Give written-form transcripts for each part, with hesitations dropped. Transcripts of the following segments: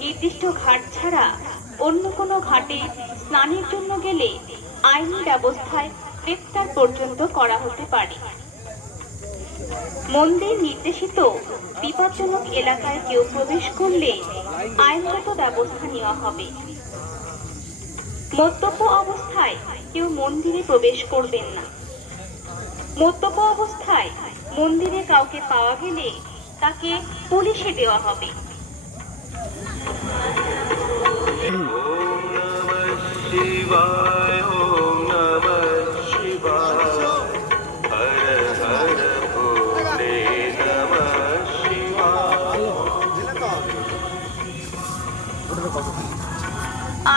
নির্দিষ্ট ঘাট ছাড়া অন্য কোনো ঘাটে স্নানের জন্য গেলে আইনি ব্যবস্থায় গ্রেফতার পর্যন্ত করা হতে পারে। মন্দির নির্দেশিত বিপজ্জনক এলাকায় কেউ প্রবেশ করলে আইনগত ব্যবস্থা নেওয়া হবে। মদ্যপ অবস্থায় কেউ মন্দিরে প্রবেশ করবেন না। মদ্যপ অবস্থায় মন্দিরে কাউকে পাওয়া গেলে তাকে পুলিশে দেওয়া হবে।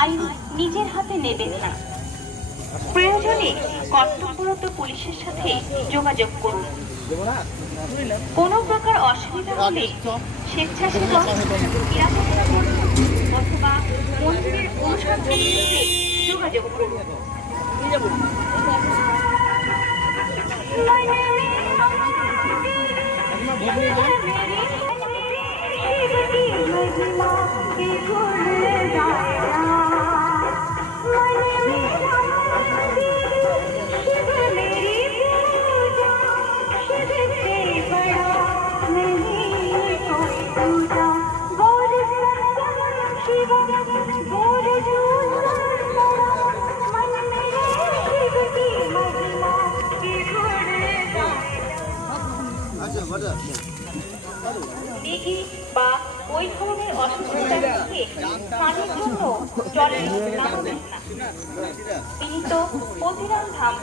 আইন নিজের হাতে নেবেন না। প্রয়োজনে কর্তব্যরত পুলিশের সাথে যোগাযোগ করুন। কোনো প্রকার অসুবিধা হলে স্বেচ্ছাসেবক অথবা মন্দিরের অনুসন্ধানের সাথে যোগাযোগ করুন। দিঘি বা ওই ধরনের অসুস্থতার মুখে স্নানের জন্য জলের নামবেন না। বিনীত প্রতিরাম ধাম।